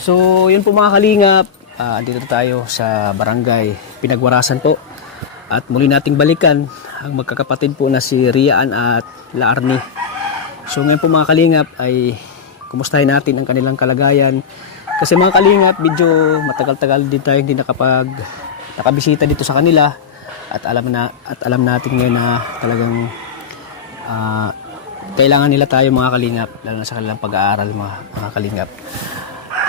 So, yun po mga kalingap. Andito tayo sa barangay Pinagwarasan po. At muli nating balikan ang magkakapatid po na si Riaan at Laarni. So, ngayon po mga kalingap ay kumustahin natin ang kanilang kalagayan. Kasi mga kalingap, medyo matagal-tagal din tayo hindi nakabisita dito sa kanila. At alam natin ngayon na talagang kailangan nila tayo mga kalingap, lalo na sa kanilang pag-aaral mga kalingap.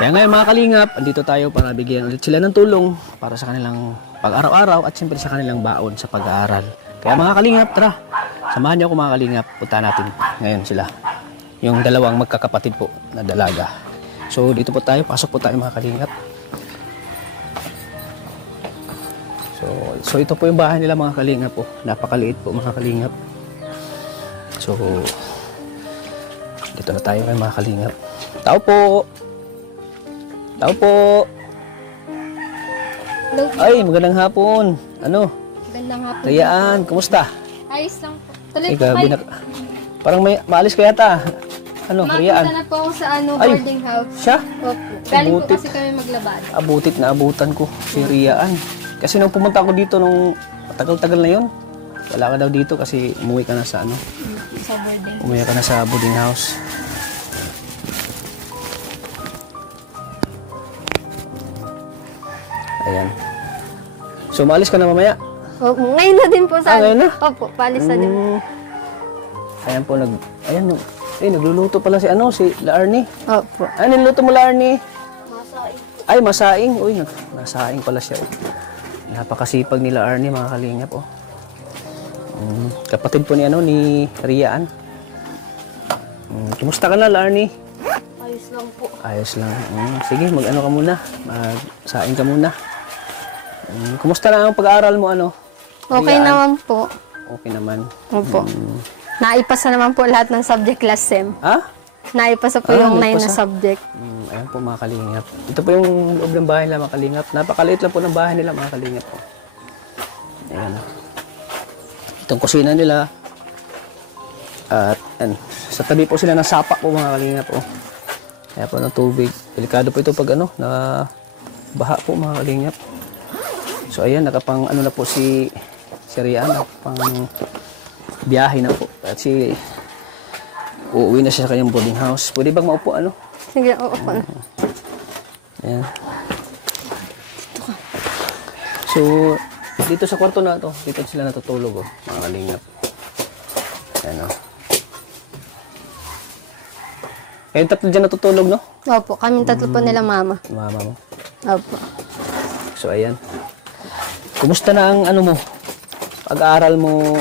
Kaya ngayon mga kalingap, andito tayo para bigyan ulit sila ng tulong para sa kanilang pag-araw-araw at siyempre sa kanilang baon sa pag-aaral. Kaya mga kalingap, tara, samahan niyo ako mga kalingap, punta natin ngayon sila. Yung dalawang magkakapatid po na dalaga. So dito po tayo, pasok po tayo mga kalingap. So ito po yung bahay nila mga kalingap po. Napakaliit po mga kalingap. So dito na tayo kay mga kalingap. Tao po! Tao po! Hello. Ay, magandang hapon. Ano? Magandang hapon. Riaan, kumusta? Ayos lang po. Tuloy po Ikaw, kayo. parang maalis ka yata. Ano, Riaan? Mapunta na po ako sa Ay. boarding house. Siya? Opo. Galing po Abutit. kasi kami maglabad. Abutit na abutan ko si Riaan. Kasi nung pumunta ako dito nung matagal-tagal na yon, wala ka daw dito kasi umuwi ka na sa ano? Sa boarding. Umuwi ka na sa boarding house. Ayan. So, maalis ka na mamaya? Opo. Ngayon na din po sa ngayon na? Opo, palis na din. Ayan po, nagluluto pala si Laarni. Opo. Ano niluto mo, Laarni? Ay, masaing. Uy, masaing pala siya. Napakasipag ni Laarni, mga kalingap. Oh. Kapatid po ni Riaan. Kumusta ka na, Laarni? Ayos lang po. Ayos lang. Sige, mag-ano ka muna. Magsaing ka muna. Kumusta na ang pag-aaral mo, Okay Riaan? naman po. Okay naman. Opo. Naipasa naman po lahat ng subject last sem. Ha? Naipasa po yung 9 na naipasa. subject. Ayan po mga kalingap. Ito po yung loob ng bahay nila mga kalingap. Napakaliit lang po ng bahay nila mga kalingap. Ayan. Itong kusina nila. At sa tabi po sila ng sapa po mga kalingap. Kaya po ng tubig. Delikado po ito pag na baha po mga kalingap. So ayan, nakapang na po si Riaan. Nakapang biyahe na po. At uuwi na siya sa kanyang boarding house. Pwede bang maupo Sige, oo po. Ayan. So, dito sa kwarto na to, dito sila natutulog, mga kalingap. Ayan, Kayong tatlo dyan natutulog, no? Opo, kaming tatlo po nila mama. Mama mo. Opo. So, ayan. Kumusta na ang mo? Pag-aaral mo,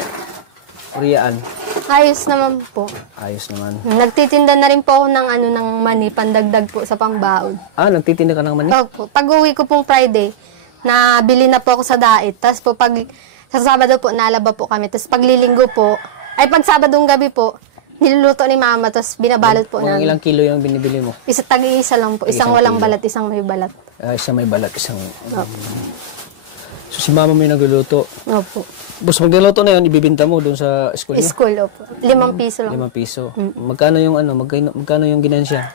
Riaan? Ayos naman po. Ayos naman. Nagtitinda na rin po ako ng ng mani, pandagdag po sa pambaon. Nagtitinda ka ng mani? Opo. Pag-uwi ko pong Friday, nabili na po ako sa dait. Tapos po sa Sabado po, nalaba po kami. Tapos paglilinggo po, pag Sabadong gabi po, niluluto ni mama, tapos binabalot po Mga namin. ilang kilo yung binibili mo? Tag-iisa lang po. Isang Isang walang kilo. balat, isang may balat. Isang may balat, isang... Opo. So, si mama mo yung nagluluto. Opo. Tapos magluluto na yun, ibibinta mo doon sa school niyo? School, opo. 5 piso lang. 5 piso. Magkano yung magkano yung ginansya?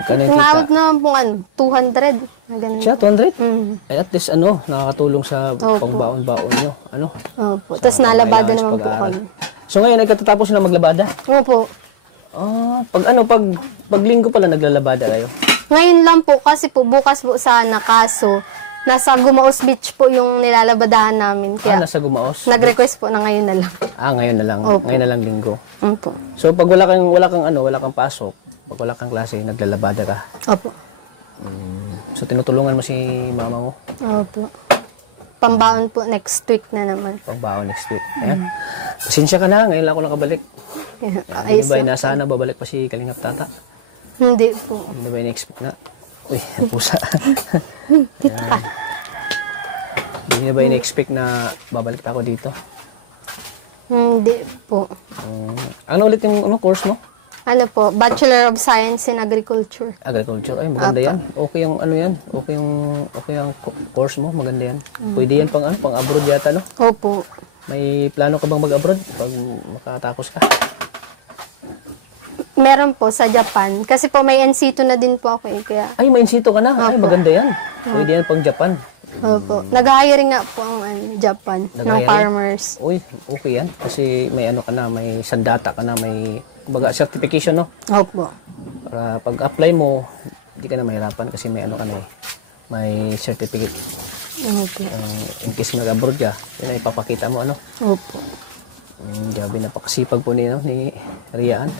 Magkano yung kita? Umabot naman po 200. Na ganun. Siya, 200? Mm. Ay, at least nakakatulong sa Opo. pangbaon-baon nyo. Opo. Tapos nalabada Kailangan sa naman po pag-aaral. kami. So ngayon ay katatapos na maglabada? Opo. Pag linggo pala naglalabada kayo? Ngayon lang po, kasi po, bukas po sana, kaso, nasa Gumaos Beach po yung nilalabadahan namin. Kaya, Nasa Gumaos? nag-request po na ngayon na lang. Ngayon na lang. Opo. Ngayon na lang linggo. Opo. So pag wala kang pasok, pag wala kang klase, naglalabada ka. Opo. So tinutulungan mo si mama mo? Opo. Pambaon po next week na naman. Pangbaon next week. Ayan. Pasensya ka na, ngayon lang ako nakabalik. Hindi Ayos ba lang. inaasahan na babalik pa si Kalingap Tata? Hindi po. Hindi ba in-expect na? Uy, ang pusa. Dito ka. Hindi ba in-expect na babalik pa ako dito? Hindi po. Ano ulit yung course mo? Ano po, Bachelor of Science in Agriculture. Agriculture. Ay, maganda yan. Okay yung yan. Okay yung course mo. Maganda yan. Pwede yan pang abroad yata, no? Opo. May plano ka bang mag-abroad pag makatapos ka? Meron po sa Japan. Kasi po may NC2 na din po ako eh. Kaya, Ay, may insito ka na. Ay, Opo. maganda yan. Pwede yan pang Japan. opo. Nag-hiring nga po ang Japan ng Nag-hiring? farmers. Uy, okay yan. Kasi may ano ka na, may sandata ka na, may kumbaga certification, no? Opo. Para pag-apply mo, hindi ka na mahirapan kasi may ano ka na eh. May certificate. Opo. In case mag-abroad ka, yun ay ipapakita mo, ano? Opo. Grabe, napakasipag po ni Rian.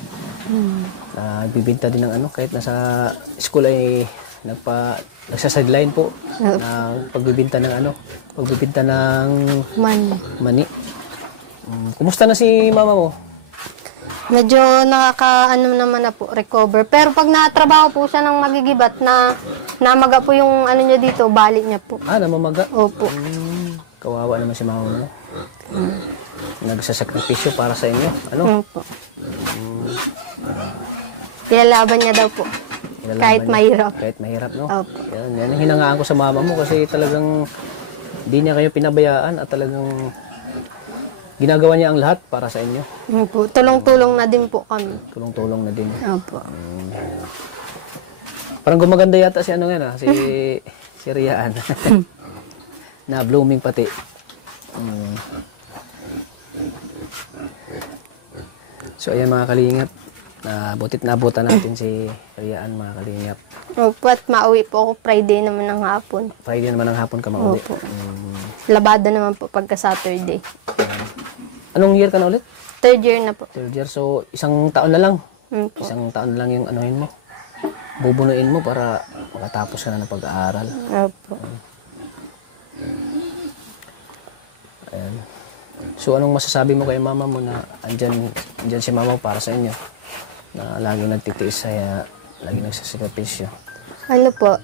Bibinta din ng ano, kahit nasa school ay nagsa-sideline po ng pagbibinta ng ano, pagbibinta ng mani. Kumusta na si mama mo? Medyo nakaka-ano naman na po, recover. Pero pag natrabaho po siya ng magigibat na namaga po yung ano niya dito, balik niya po. Namamaga. Opo. Kawawa naman si mama mo. Nagsasakripisyo para sa inyo. Ano? Opo. Ilalaban niya daw po. Ilalaban Kahit niya. mahirap. Kahit mahirap, no? Opo. Yan ang hinangaan ko sa mama mo kasi talagang di niya kayo pinabayaan at talagang ginagawa niya ang lahat para sa inyo. Opo. Tulong-tulong na din po kami. Tulong-tulong na din. Opo. Parang gumaganda yata si ano nga si Rian. Na blooming pati. So ayan mga kalingap, butit nabutan natin si Rian mga kalingap. Opo, at mauwi po ako Friday naman ng hapon. Friday naman ng hapon ka mauwi. Opo. Labada naman po pagka Saturday. Anong year ka na ulit? 3rd year na po. 3rd year. So isang taon na lang. Opo. Isang taon na lang yung anuhin mo. Bubunuin mo para makatapos ka na ng pag-aaral. Opo. Ayan. So anong masasabi mo kay mama mo na andyan si mama mo para sa inyo? Na lagi nagtitiis kaya lagi nagsasakripisyo. Ano po,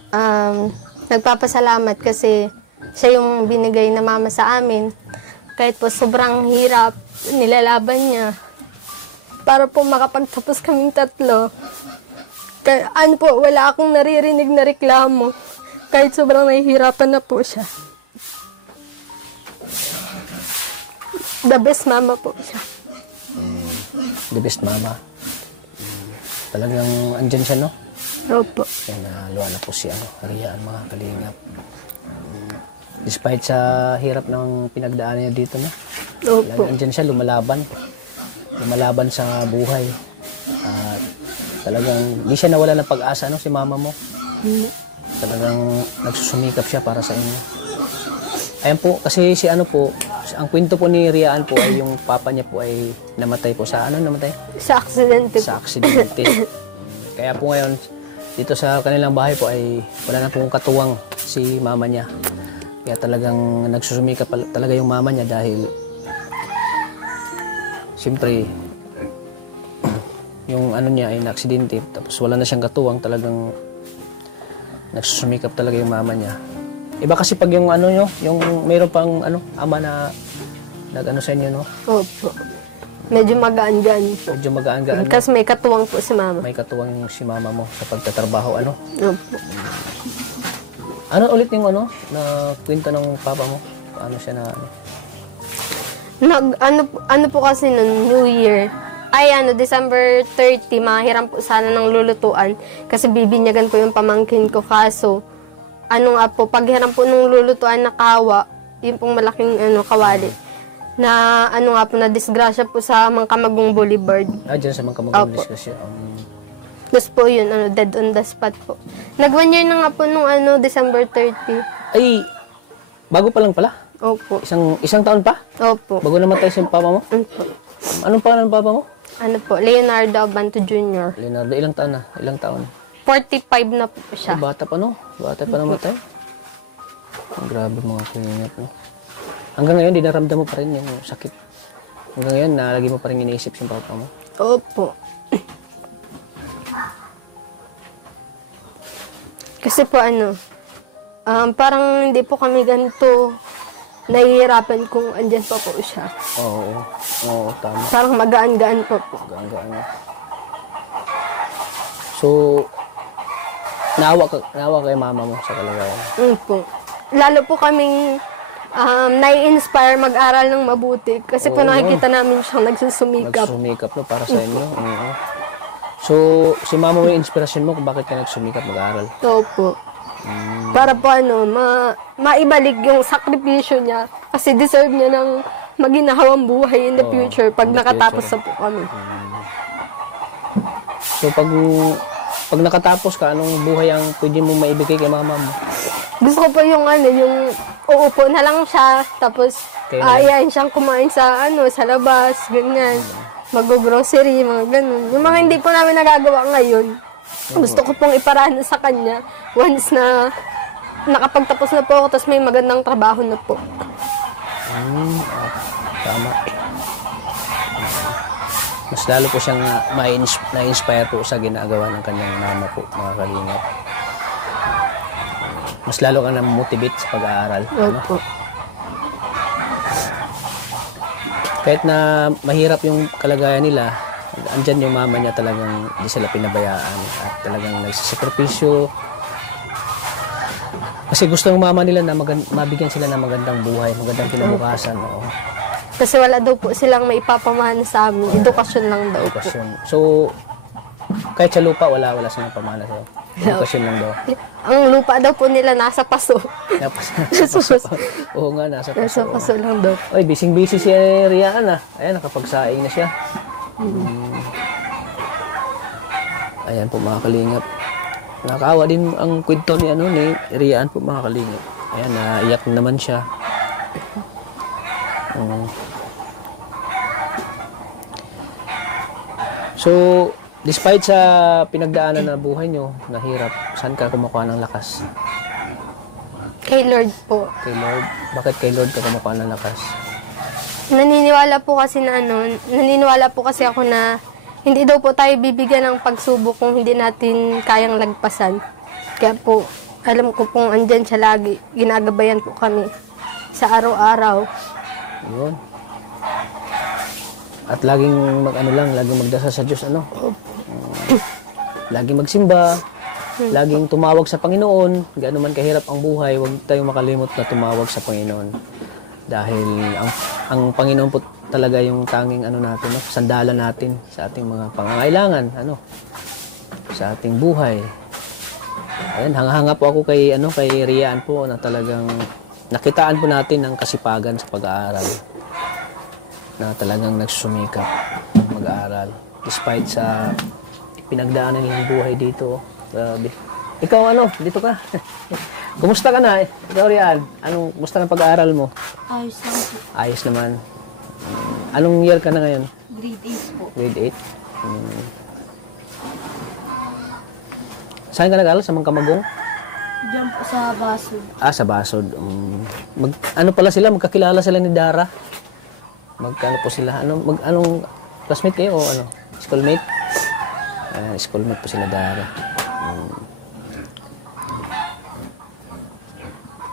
nagpapasalamat kasi siya yung binigay na mama sa amin. Kahit po sobrang hirap, nilalaban niya. Para po makapagtapos kaming tatlo. Kaya, ano po, wala akong naririnig na reklamo. Kahit sobrang nahihirapan na po siya. The best mama po siya. The best mama. Talagang andyan siya, no? Opo. Yan, naluwa na po si Rian, mga kalingap. Despite sa hirap ng pinagdaanan niya dito, no? Opo. Talagang andyan siya, lumalaban. Lumalaban sa buhay. At talagang, di siya nawala ng pag-asa, no? Si mama mo. Talagang nagsusumikap siya para sa inyo. Ayan po, kasi si ano po, ang kwento po ni Rian po ay yung papa niya po ay namatay po sa namatay? Sa aksidente po. Sa aksidente. Kaya po ngayon, dito sa kanilang bahay po ay wala na pong katuwang si mama niya. Kaya talagang nagsusumikap talaga yung mama niya dahil siyempre yung ano niya ay na-aksidente tapos wala na siyang katuwang, talagang nagsusumikap talaga yung mama niya. Iba kasi pag yung ano nyo, yung mayroon pang ama na nag-ano sa inyo, no? Opo. Medyo magaan-gaan po. Medyo magaan-gaan. Kasi may katuwang po si mama. May katuwang yung si mama mo sa pagtatrabaho, ano? Opo. Ano ulit yung na kwento ng papa mo? Paano siya na, Ano po kasi nun, New Year. Ay, December 30, mahiram po sana ng lulutuan. Kasi bibinyagan ko yung pamangkin ko. Kaso, nga po, paghiram po ng lulutuan na kawa, yung pong malaking kawali, na nga po, na disgrasya po sa Mangkamagong Boulevard. dyan sa mga kamagong Opo. diskusyon. Tapos po yun, dead on the spot po. Nag 1 year na nga po nung December 30. Ay, bago pa lang pala. Opo. Isang taon pa? Opo. Bago namatay si papa mo? Opo. Anong pangalan ng papa mo? Ano po, Leonardo Abanto Jr. Leonardo, ilang taon na? Ilang taon? 45 na po siya. Ay, bata pa, no? Bata pa namatay. Ang grabe mga kuningat, no? Hanggang ngayon, dinaramdam mo pa rin yung sakit. Hanggang ngayon, nalagi mo pa rin iniisip yung papa mo. Opo. Kasi po parang hindi po kami ganito nahihirapan kung andyan pa po siya. Oo, tama. Parang magaan-gaan pa po. Gaan-gaan. So, naawa kay mama mo sa kalagayan. Po. Lalo po kaming nai-inspire mag-aral ng mabuti. Kasi po Oo. nakikita namin siyang nagsusumikap. Nagsusumikap, no, para sa inyo. Oo. So, si mama mo yung inspirasyon mo kung bakit ka nagsumikap mag-aaral. Opo. Para po maibalik yung sakripisyo niya. Kasi deserve niya ng maginahawang buhay in the Oo, future pag in the nakatapos future. na po kami. So, pag nakatapos ka, anong buhay ang pwede mo maibigay kay mama mo? Gusto ko po yung yung uupo na lang siya, tapos Kaya ayayin siyang kumain sa sa labas, ganyan. Mag-grocery, mga ganun. Yung mga hindi po namin nagagawa ngayon, gusto ko pong iparaan sa kanya once na nakapagtapos na po ako, tapos may magandang trabaho na po. Tama. Mas lalo po siyang na-inspire po sa ginagawa ng kanyang mama po, mga kalingap. Mas lalo ka na-motivate sa pag-aaral. Ano? Opo. Kahit na mahirap yung kalagayan nila, andyan yung mama niya talagang di sila pinabayaan at talagang nagsasakripisyo. Kasi gusto ng mama nila na mabigyan sila ng magandang buhay, magandang kinabukasan. Oo. Kasi wala daw po silang maipapamana sa amin. Edukasyon lang daw po. Edukasyon. So, kahit sa lupa, wala silang pamana sa'yo. Edukasyon lang daw. Ang lupa daw po nila nasa paso. Oo nga, nasa Nasa paso. paso lang daw. Ay, busy si Rian ah. Ayan, nakapagsaing na siya. Ayan po mga kalingap. Nakakaawa din ang kwento ni Rian po mga kalingap. Ayan, naiyak naman siya. So, despite sa pinagdaanan na buhay nyo, nahirap, saan ka kumukuha ng lakas? Kay Lord po. Kay Lord? Bakit kay Lord ka kumukuha ng lakas? Naniniwala po kasi ako na hindi daw po tayo bibigyan ng pagsubok kung hindi natin kayang lagpasan. Kaya po, alam ko pong andyan siya lagi. Ginagabayan po kami sa araw-araw. Yun. At laging laging magdasal sa Diyos, laging magsimba, laging tumawag sa Panginoon. Gaano man kahirap ang buhay, huwag tayong makalimot na tumawag sa Panginoon. Dahil ang Panginoon po talaga yung tanging natin, sandalan natin sa ating mga pangangailangan, sa ating buhay. Ayan, hanga-hanga po ako kay Rian po na talagang nakitaan po natin ang kasipagan sa pag-aaral. Na talagang nagsumikap mag-aaral despite sa pinagdaanan nilang buhay dito. Grabe. Ikaw dito ka. Kumusta ka na? Ikaw Rian, kumusta ng pag-aaral mo? Ayos lang po. Ayos naman. Anong year ka na ngayon? Grade 8 po. Grade 8? Saan ka nag-aaral? Sa Mangkamagong? Diyan po sa Basod. Sa Basod. Pala sila? Magkakilala sila ni Dara? Magkano po sila? Anong classmate kayo o schoolmate? Schoolmate po sila Dara.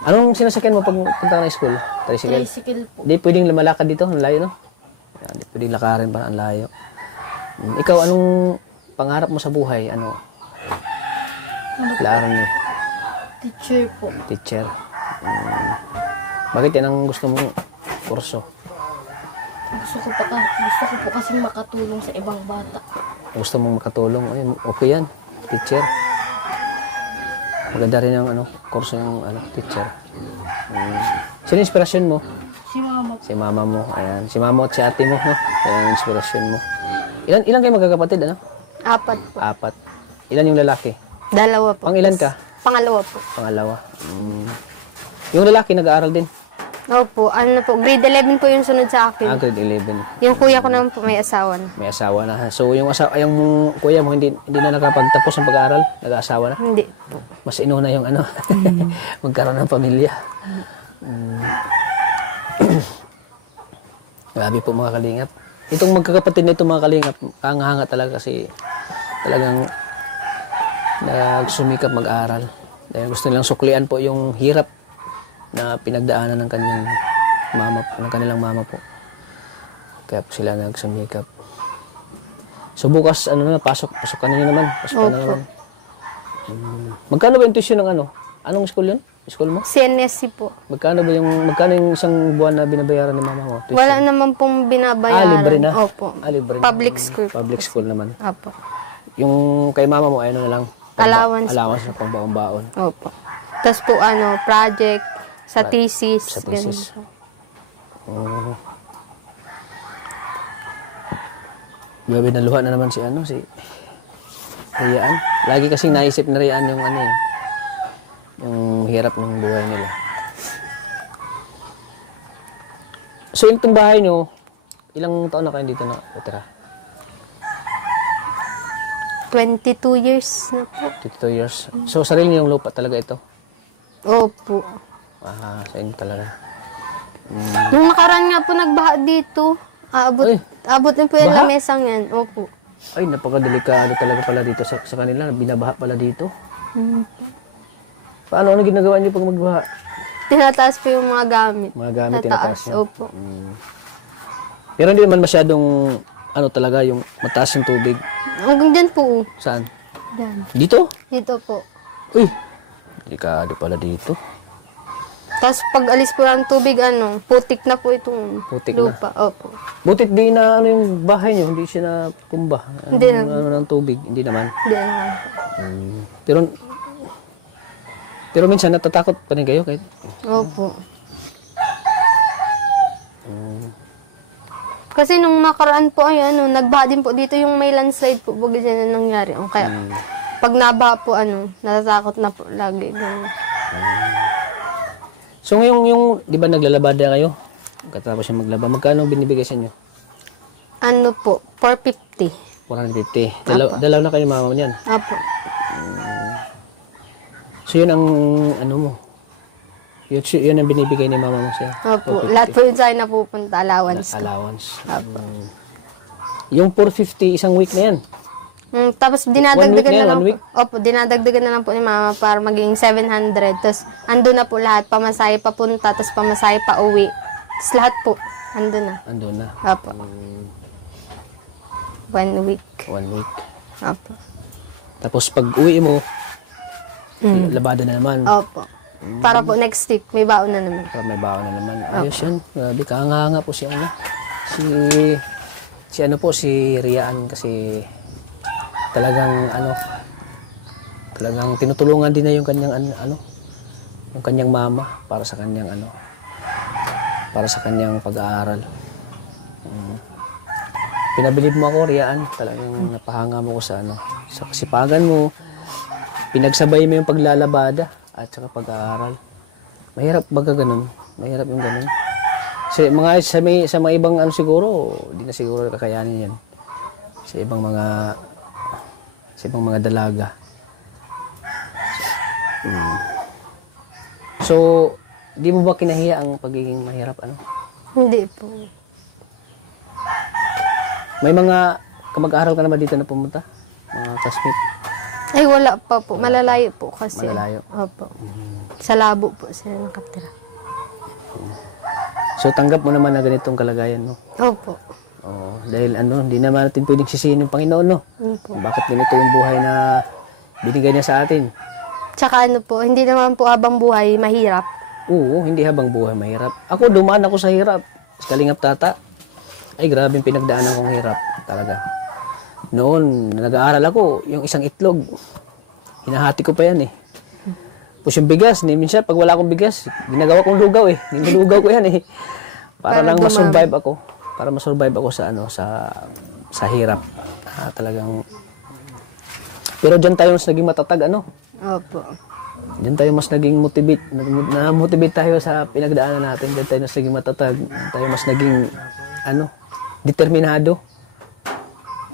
Anong sinasakyan mo pag punta ka ng school? Tricycle? Tricycle po. Di pwedeng lumalakad dito, ang layo, no? Di pwedeng lakarin pa, ang layo. Ikaw, anong pangarap mo sa buhay? Laaran mo? Teacher po. Teacher. Bakit yan ang gusto mong kurso? Gusto ko po kasing makatulong sa ibang bata. Gusto mong makatulong? Ayun, okay yan. Teacher. Maganda rin ang kurso yung teacher. Sino yung inspirasyon mo? Si Mama po. Si mama mo. Ayan. Si mama at si ate mo, no? Ayan yung inspirasyon mo. Ilan kayo magkakapatid, 4 po. 4. Ilan yung lalaki? 2 po. Pang ilan ka? Pangalawa po. Pangalawa. Yung lalaki nag-aaral din? Opo, grade 11 po yung sunod sa akin. Grade 11. Yung kuya ko naman po may asawa na. May asawa na. So yung kuya mo hindi na nakapagtapos ng pag-aaral? Nag-aasawa na? Hindi. Mas inuna yung magkaroon ng pamilya. Grabe po mga kalingap. Itong magkakapatid na itong mga kalingap, hanga talaga kasi talagang nagsumikap mag-aral. Dahil gusto nilang suklian po yung hirap na pinagdaanan ng kanilang mama po. Kaya po sila nagsumikap. So bukas, pasok ka na naman. Pasok ka na naman. Magkano ba yung tuition ng Anong school yun? School mo? CNSC po. Magkano yung isang buwan na binabayaran ni mama mo? Tuition? Wala naman pong binabayaran. Libre na? Opo. Libre na. Public school. Public school naman. Opo. yung kay mama mo, ano na lang? Allowance. Allowance na pangbaon-baon. Opo. Tapos po, project, sa thesis. Sa thesis. ganun po. Oo. Grabe na luha na naman si Rian. Lagi kasing naisip na Rian yung yung hirap ng buhay nila. So, yung itong bahay nyo, ilang taon na kayo dito na utira? 22 years na po. 22 years. So, sarili niyong lupa talaga ito? Opo. Sa inyo talaga. Nung nakaraan nga po nagbaha dito. Ay. Abot na po yung Baha? lamesang yan. Opo. Ay, napakadelikado talaga pala dito sa kanila. Binabaha pala dito. Ano ginagawa niyo pag magbaha? Tinataas po yung mga gamit. Mga gamit tinataas niyo? Opo. Pero hindi naman masyadong, talaga, yung mataas yung tubig. Hanggang dyan po. Saan? Dyan. Dito? Dito po. Uy, delikado pala dito. Tapos pag alis po ng tubig, putik na po itong Putik lupa. Opo. Butit di na yung bahay niyo, hindi siya na kumba. Hindi na. Ng tubig, hindi naman. Hindi naman po. Pero minsan natatakot pa rin kayo kahit Opo. Kasi nung nakaraan po ay nagbaha din po dito yung may landslide po baga dyan na nangyari. Kaya pag nabaha po natatakot na po lagi. Ganun. So ngayong yung, di ba naglalabada kayo? Katapos yung maglaba, magkano binibigay sa inyo? Ano po? 450. 450. Dalaw na kayo mama niyan. Apo. So yun ang mo. Yun ang binibigay ni mama mo siya. Opo. Lahat po yun sa akin napupunta. Allowance. Allowance. Apo. Yung 450, isang week na yan. Tapos 1 week dinadagdagan na yan, na lang 1 week? po. Opo, dinadagdagan na lang po ni mama para maging 700. Tapos ando na po lahat. Pamasahe papunta, tapos pamasahe pa uwi. Tapos lahat po, ando na. Ando na. Opo. 1 week. 1 week. Opo. Tapos pag uwi mo, labada na naman. Opo. Para po next week, may baon na naman. Para may baon na naman. Ayos yan. Grabe, kahanga po si si Rian kasi talagang talagang tinutulungan din na yung kanyang yung kanyang mama para sa kanyang para sa kanyang pag-aaral. Pinabilib mo ako, Rian. Talagang napahanga mo ko sa sa kasipagan mo. Pinagsabay mo yung paglalabada at saka pag-aaral. Mahirap baga ganun. Mahirap yung ganun. Sa mga ibang siguro, di na siguro kakayanin yan. Sa ibang mga dalaga. So, di mo ba kinahiya ang pagiging mahirap Hindi po. May mga kamag-aral ka na ba dito na pumunta? Mga classmate? Ay, wala pa po. Malalayo po kasi. Malalayo? Opo. Sa labo po sila nakatira. So, tanggap mo naman na ganitong kalagayan mo? Opo. Oo, dahil hindi naman natin pwedeng sisihin yung Panginoon, no? Opo. Bakit ganito yung buhay na binigay niya sa atin? Tsaka hindi naman po habang buhay mahirap. Oo, hindi habang buhay mahirap. Ako, dumaan ako sa hirap. Sa Kalingap Tata. Ay, grabe yung pinagdaanan kong hirap. Talaga. Noon, nag-aaral ako, yung isang itlog, hinahati ko pa yan eh. Tapos yung bigas, minsan pag wala akong bigas, ginagawa kong lugaw eh. Nilugaw ko yan eh. Para lang masurvive ako. Para masurvive ako sa hirap. Talagang. Pero diyan tayo mas naging matatag Opo. Diyan tayo mas naging na-motivate tayo sa pinagdaanan natin. Diyan tayo mas naging matatag. Diyan tayo mas naging determinado.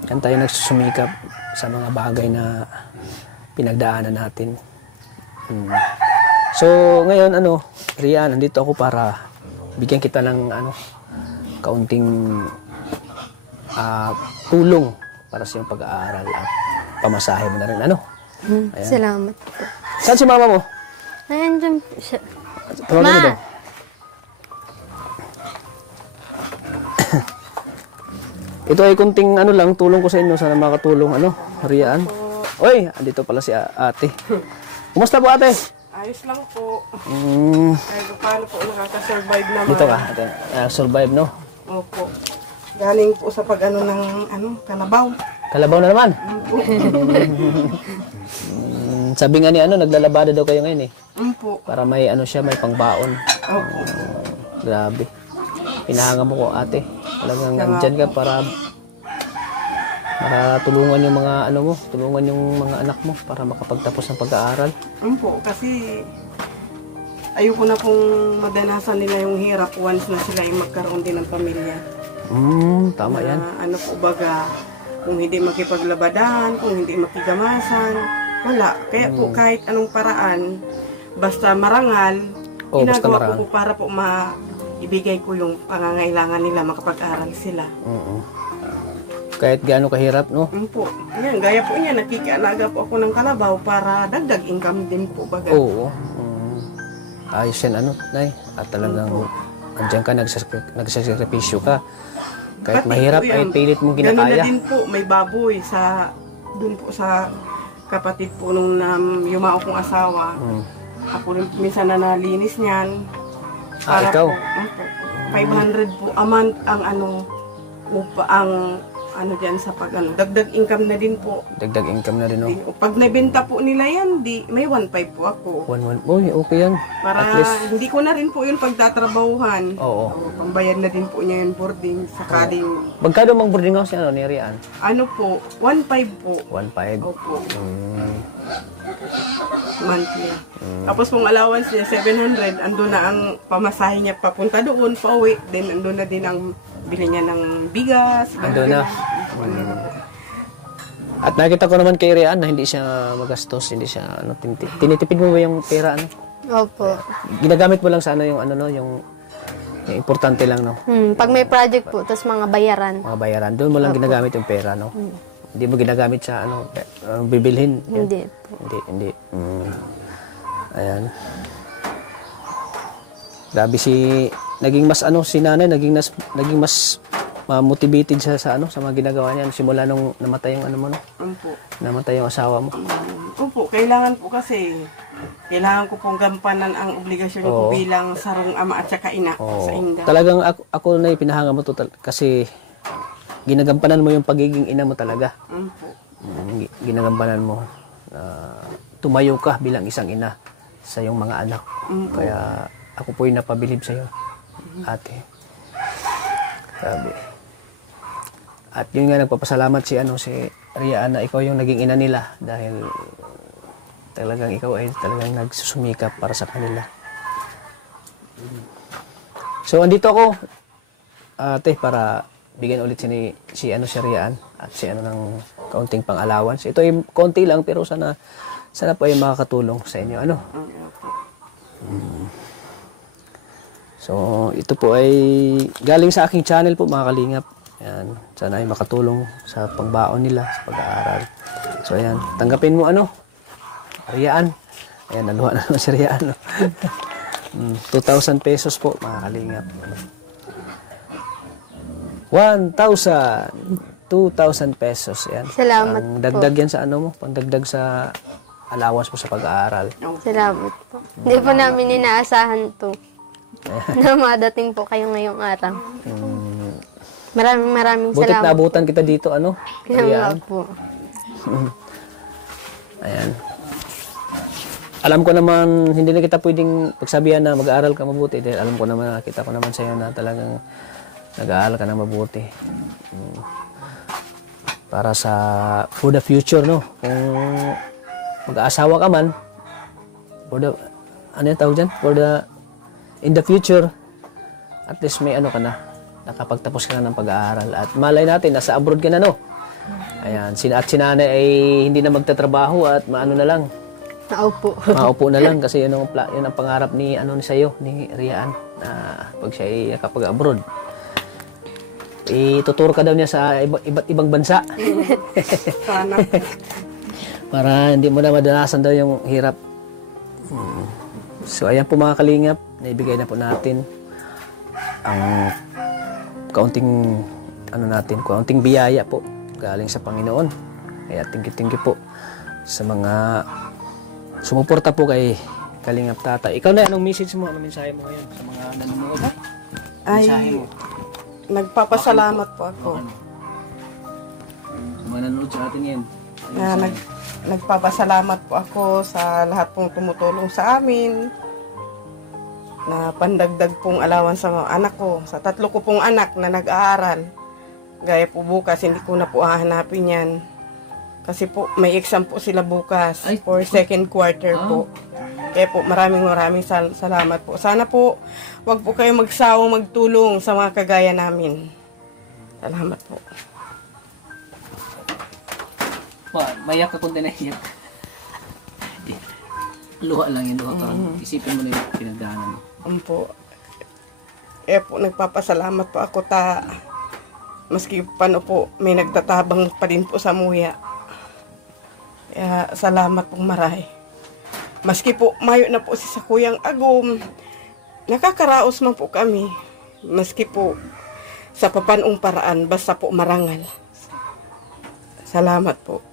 Diyan tayo nagsusumikap sa mga bagay na pinagdaanan natin. So, ngayon, Rian, nandito ako para bigyan kita ng, kaunting tulong para sa iyong pag-aaral at pamasahe mo na rin, Salamat po. Saan si mama mo? Ayan dyan po siya. Tawagin mo daw. Ito ay kunting lang, tulong ko sa inyo. Sana makatulong, Rian. Oy, andito pala si ate. Kumusta po, ate? Ayos lang po. Kahit paano po nakaka-survive naman. Dito ka, ate. Survive, no? Opo. Galing po sa pag-ano ng kalabaw. Kalabaw na naman. Sabi nga ni naglalabada daw kayo ngayon eh. Po. Para may siya, may pangbaon. Opo. Grabe. Pinahanga mo ko ate. Talagang nandyan ka para tulungan yung mga tulungan yung mga anak mo para makapagtapos ng pag-aaral. Po, kasi ayoko na pong madanasan nila yung hirap once na sila ay magkaroon din ng pamilya. Tama yan. Na, baga, kung hindi makipaglabadan, kung hindi makigamasan, wala. Kaya po kahit anong paraan, basta marangal, Basta ginagawa marangal. ko po para po ibigay ko yung pangangailangan nila, makapag-aral sila. Kahit gaano kahirap, no? Po. Yan, gaya po niya, nakikialaga po ako ng kalabaw para dagdag income din po baga. Oo. Ayos yan, Nay. At talagang andyan ka, nagsasakripisyo ka. Kahit Pati mahirap, po ay yan, pilit mong ganun na ginakaya. din po, may baboy dun po sa kapatid po nung yumao kong asawa. Ako rin minsan na nalinis niyan. Ikaw? Po, 500 po a month ang upa, ang diyan sa dagdag income na din po. Dagdag income na rin, no? Pag nabenta po nila yan, may 1.5 po ako. 1-1. Uy, okay yan. Para At least, hindi ko na rin po yung pagtatrabahuhan. Oo. Pambayad na din po niya yung boarding sakaling magkano mang boarding house yan, ni Rian? po, 1.5 po. 1.5. Opo. Monthly. Tapos kung allowance niya, 700, ando na ang pamasahe niya papunta doon, pauwi. Then ando na din ang bili niya ng bigas. Ando na. At nakita ko naman kay Rian na hindi siya magastos, hindi siya tinitipid mo ba yung pera, Opo. Ginagamit mo lang sa yung yung importante lang, no? Pag may project po, tapos mga bayaran. Mga bayaran. Doon mo lang ginagamit yung pera, no? Hindi mo ginagamit sa bibilhin. Yan. Hindi po. Hindi. Ayan. Grabe naging mas si nanay, naging mas motivated siya sa mga ginagawa niya simula nung namatay yung mo, no? Opo. Namatay yung asawa mo. Opo, kailangan po kasi kailangan ko pong gampanan ang obligasyon ko Oo. bilang sarong ama at saka ina Oo. sa inda. Talagang ako na pinahanga mo to kasi ginagampanan mo yung pagiging ina mo talaga. Opo. Ginagampanan mo na tumayo ka bilang isang ina sa iyong mga anak. Kaya ako po yung napabilib sa iyo, ate. Sabi. At yun nga, nagpapasalamat si Rian na ikaw yung naging ina nila dahil talagang ikaw ay talagang nagsusumikap para sa kanila. So, andito ako, ate, para bigyan ulit si Rian at si ng kaunting pang-allowance. Ito ay konti lang pero sana po ay makakatulong sa inyo. So, ito po ay galing sa aking channel po, mga kalingap. Ayan, sana ay makatulong sa pangbaon nila sa pag-aaral. So, ayan, tanggapin mo Rian. Ayan, naluha na naman si Rian. 2,000 pesos po, mga kalingap. 1,000. 2,000 pesos. Ayan. Salamat Ang dagdag yan sa pangdagdag sa allowance mo sa pag-aaral. Salamat po. Hindi po namin inaasahan to. Na madating po kayo ngayong araw. Maraming Butit salamat. naabutan kita dito, Kaya nga Rian. po. Ayan. Alam ko naman, hindi na kita pwedeng pagsabihan na mag-aaral ka mabuti dahil alam ko naman, nakita ko naman sa iyo na talagang nag-aaral ka na mabuti. Para for the future, no? Kung mag-aasawa ka man, ano yung tawag dyan? In the future, at least may ka na, nakapagtapos ka na ng pag-aaral. At malay natin, nasa abroad ka na, no? Ayan, si nanay ay hindi na magtatrabaho at maano na lang, Naupo. maupo na lang kasi yun ang pangarap ni sa'yo, ni Rian, na pag siya ay nakapag-abroad. Ituturo ka daw niya sa iba't ibang bansa. Sana. Para hindi mo na madanasan daw yung hirap. So, ayan po mga kalingap, naibigay na po natin ang kaunting kaunting biyaya po galing sa Panginoon. Kaya thank you po sa mga sumuporta po kay Kalingap Tata. Ikaw na, anong message mo? Anong mensahe mo ngayon sa mga nanonood? Ay, Mensahe mo. Nagpapasalamat po ako. Sa mga nanonood sa atin yan. Nagpapasalamat po ako sa lahat pong tumutulong sa amin. Na pandagdag pong alawan sa mga anak ko. Sa 3 ko pong anak na nag-aaral. Gaya po bukas, hindi ko na po hahanapin yan. Kasi po, may exam po sila bukas for second quarter po. Kaya po, maraming salamat po. Sana po, wag po kayo magsawang magtulong sa mga kagaya namin. Salamat po. Mayak ka kung naiyak. Luha lang yun, luha ka. Isipin mo na yung pinagdaanan mo. Po. Po, nagpapasalamat po ako maski paano po, may nagtatabang pa din po sa muya. Kaya, salamat pong maray. Maski po, mayo na po si sa Kuyang Agum, nakakaraos man po kami. Maski po, sa papanong paraan, basta po marangal. Salamat po.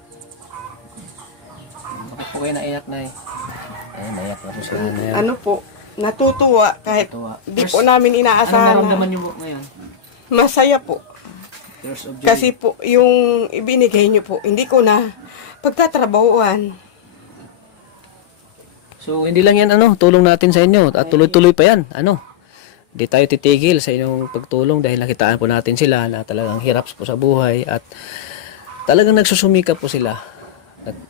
Bakit po kayo naiyak na eh? Naiyak na po siya. Ano po, natutuwa kahit Natuwa. di po namin Ano inaasahan naramdaman na niyo po ngayon? masaya po. Tears of joy. Kasi po, yung ibinigay niyo po, hindi ko na pagtatrabahuan. So, hindi lang yan, tulong natin sa inyo. At tuloy-tuloy pa yan, Hindi tayo titigil sa inyong pagtulong dahil nakitaan po natin sila na talagang hirap po sa buhay at talagang nagsusumika po sila.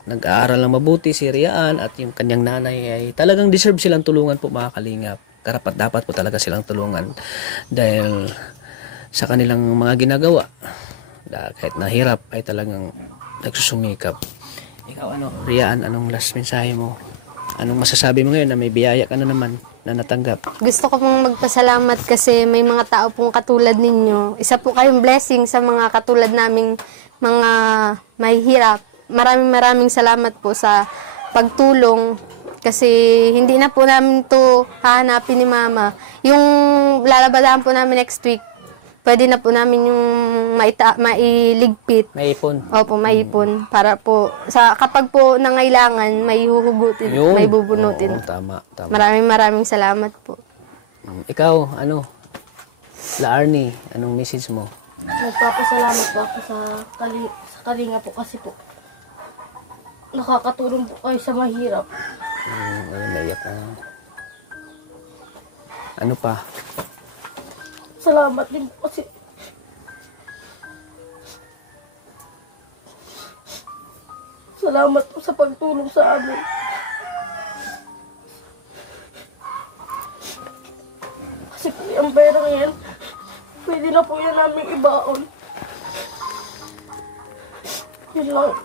Nag-aaral ng mabuti si Riaan at yung kanyang nanay ay talagang deserve silang tulungan po, mga kalingap. Karapat dapat po talaga silang tulungan dahil sa kanilang mga ginagawa. Kahit nahirap ay talagang nagsusumikap. Ikaw Riaan, anong last mensahe mo? Anong masasabi mo ngayon na may biyaya ka na naman na natanggap? Gusto ko pong magpasalamat kasi may mga tao pong katulad ninyo. Isa po kayong blessing sa mga katulad naming mga mahihirap. Maraming salamat po sa pagtulong kasi hindi na po namin to hahanapin ni Mama. Yung lalabadahan po namin next week, pwede na po namin yung mailigpit. May ipon. Opo, maipon. Para po, kapag po nangailangan, may huhugutin, may bubunutin. Oo, tama. Maraming salamat po. Ikaw, La Arnie, anong message mo? Nagpapasalamat po ako sa Kalinga po kasi po nakakatulong po kayo sa mahirap. Naiyak ka. Ano pa? Salamat din po kasi salamat po sa pagtulong sa amin. Kasi po yung pera yan, pwede na po yan namin ibaon. Yun lang.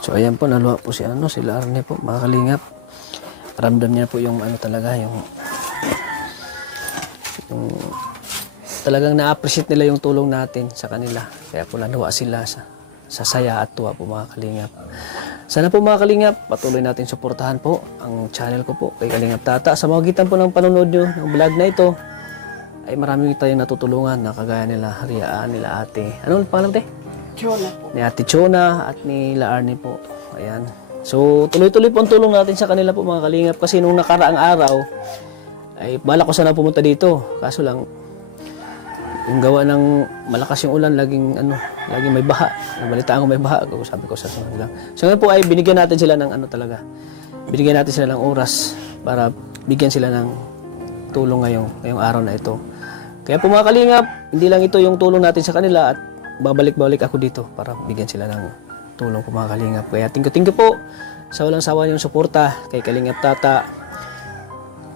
So ayan po, naluha po si La Arnie po, mga kalingap. Ramdam niya po yung talaga, yung talagang na-appreciate nila yung tulong natin sa kanila. Kaya po naluha sila sa saya at tuwa po, mga kalingap. Sana po, mga kalingap, patuloy natin suportahan po ang channel ko po kay Kalingap Tata. Sa magitan po ng panonood nyo ng vlog na ito, ay marami tayong natutulungan na kagaya nila Riaan, nila ate. Ano pangalan te? Chona po. Ni Ate Chona at ni La Arnie po. Ayan. So, tuloy-tuloy po ang tulong natin sa kanila po, mga kalingap. Kasi nung nakaraang araw, ay bala ko sana pumunta dito. Kaso lang, yung gawa ng malakas yung ulan, laging may baha. Nabalitaan ko may baha. Sabi ko sa sunod lang. So ngayon po ay binigyan natin sila ng talaga. Binigyan natin sila ng oras para bigyan sila ng tulong ngayong araw na ito. Kaya po, mga kalingap, hindi lang ito yung tulong natin sa kanila at babalik-balik ako dito para bigyan sila ng tulong po, mga kalingap. Kaya thank you po sa walang sawa niyong suporta kay Kalingap Tata.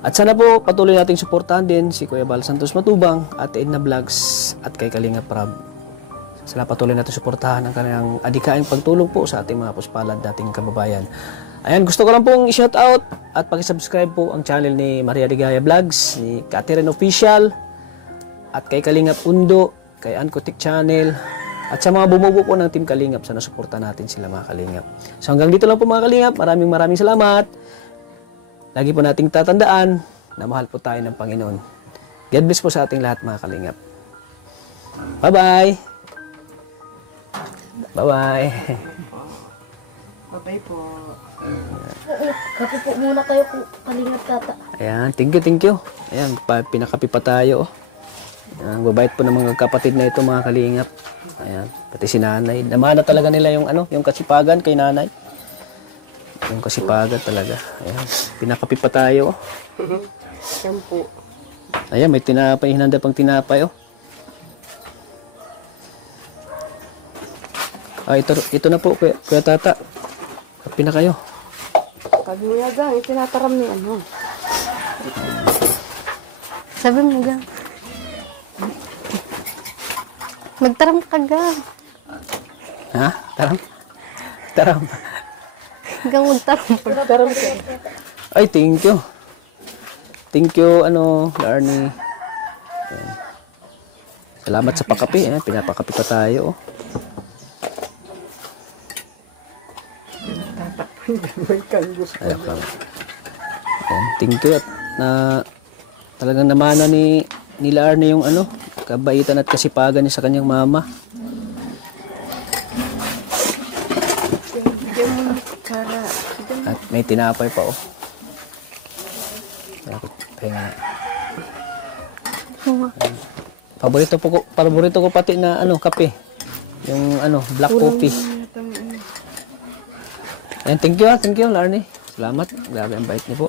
At sana po patuloy nating suportahan din si Kuya Bal Santos Matubang at Edna Vlogs at kay Kalingap Prab. Sana patuloy natin suportahan ang kanilang adikaing pagtulong po sa ating mga puspalad dating kababayan. Ayan, gusto ko lang pong i-shout out at pakisubscribe po ang channel ni Maria Ligaya Vlogs, ni Catherine Official, at kay Kalingap Undo, kay Ankotik Channel, at sa mga bumubuo po ng Team Kalingap, sana suporta natin sila, mga kalingap. So hanggang dito lang po, mga kalingap. Maraming salamat. Lagi po nating tatandaan na mahal po tayo ng Panginoon. God bless po sa ating lahat, mga kalingap. Bye-bye! Bye-bye! Bye po. Oo, kape po muna kayo kung kalingap tata. Ayan, thank you, thank you. Ayan, pinakapi pa tayo. Ayan, babait po ng mga kapatid na ito, mga kalingap. Ayan, pati si nanay. Namana talaga nila yung yung kasipagan kay nanay. Yung kasipagan talaga. Ayan, pinakapi pa tayo. Yan po. Ayan, may tinapay, hinanda pang tinapay, oh. Ito na po, kuya tata. Kapi na kayo. Kaginyagang, itinataram ni ano. Sabi mo, gang. Magtaram ka, gang. Ha? Taram? Taram. Gang, magtaram. Ay, thank you. Thank you, Larnie. Ayan. Salamat sa pakapi. Ayan, pinapakapi pa tayo, oh. Ayan, thank you at na talagang namana ni Larnie yung kabaitan at kasipagan niya sa kanyang mama. At may tinapay pa, oh. Pahinga na. Paborito ko pati na kape. Yung black coffee. Ayan, thank you, Larnie. Salamat. Grabe ang bait niyo po.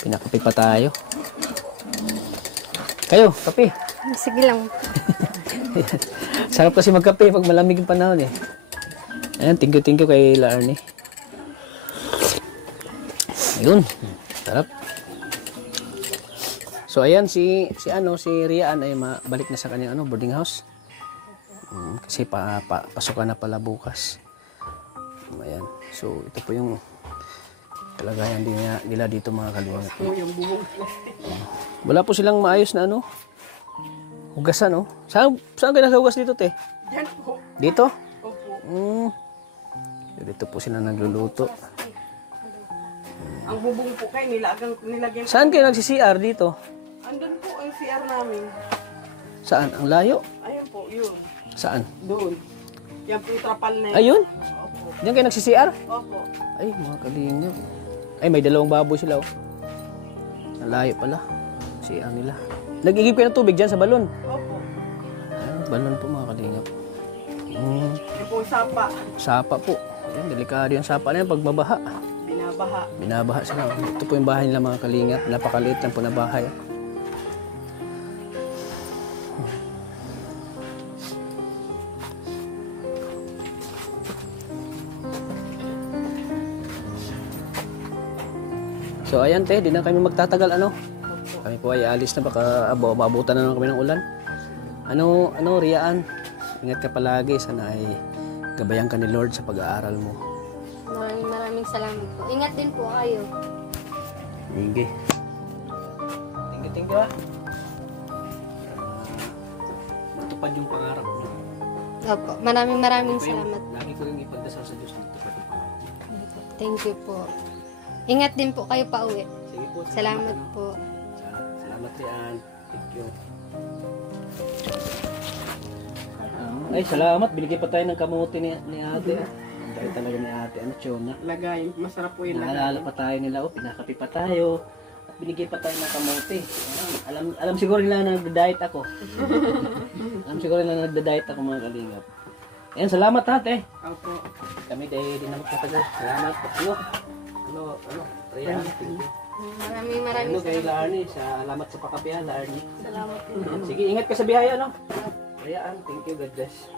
Pinakape pa tayo. Kayo, kape. Sige lang. Sarap kasi magkape pag malamig yung panahon eh. Ayan, thank you kay Larnie. Ayun, sarap. So ayan si Rian ay balik na sa kanyang boarding house. Kasi pasukan na pala bukas. Ayan. So ito po yung kalagayan nila dito, mga kalingap. Wala po silang maayos na hugasan, oh. Saan kayo naghugas dito, te? Yan po. Dito? Opo. Dito po sila nagluluto. Ang bubong po kayo, nilagyan. Saan kayo nagsi-CR dito? Andun po ang CR namin. Saan? Ang layo? Ayun po, yun. Saan? Doon. Yan po yung trapal na yun. Ayun? Opo. Diyan kayo nagsi-CR? Opo. Ay, mga kalingap. Ay, may dalawang baboy sila, oh. Ang layo pala. CR nila. Nag-igib kayo ng tubig dyan sa balon? Opo. Ay, balon po, mga kalingap. Yan po yung sapa. Sapa po. Ayan, delikado yung sapa na yan pag mabaha. Binabaha. Binabaha sila. Ito po yung bahay nila, mga kalingap. Napakaliit lang po na bahay. So ayan, te, di na kami magtatagal, Kami po ay alis na, baka maabutan na kami ng ulan. Rian, ingat ka palagi. Sana ay gabayan ka ni Lord sa pag-aaral mo. Maraming salamat po. Ingat din po kayo. Sige. Thank you, matupad yung pangarap mo. Opo, maraming salamat. Lagi ko rin ipagdasal sa Diyos na matupad yung pangarap mo. Thank you po. Ingat din po kayo pa uwi. Sige po. Salamat po. Salamat, Rian. Thank you. Ay, salamat. Binigay pa tayo ng kamuti ni ate. Ang dahil talaga ni ate. Chona. Lagay. Masarap po yung lagay. Naalala pa tayo nila. Pinakapi pa tayo. At binigay pa tayo ng kamuti. Alam siguro nila na nagda-diet ako. Alam siguro nila na nagda-diet ako, mga kalingap. Ayan, salamat, ate. Opo. Kami dahil din na magtatagal. Salamat. Rian. Thank you. Maraming Kay Larnie. Salamat sa pakapihan, Larnie. salamat po. Sige, ingat ka sa biyahe, Rian, thank you. God bless.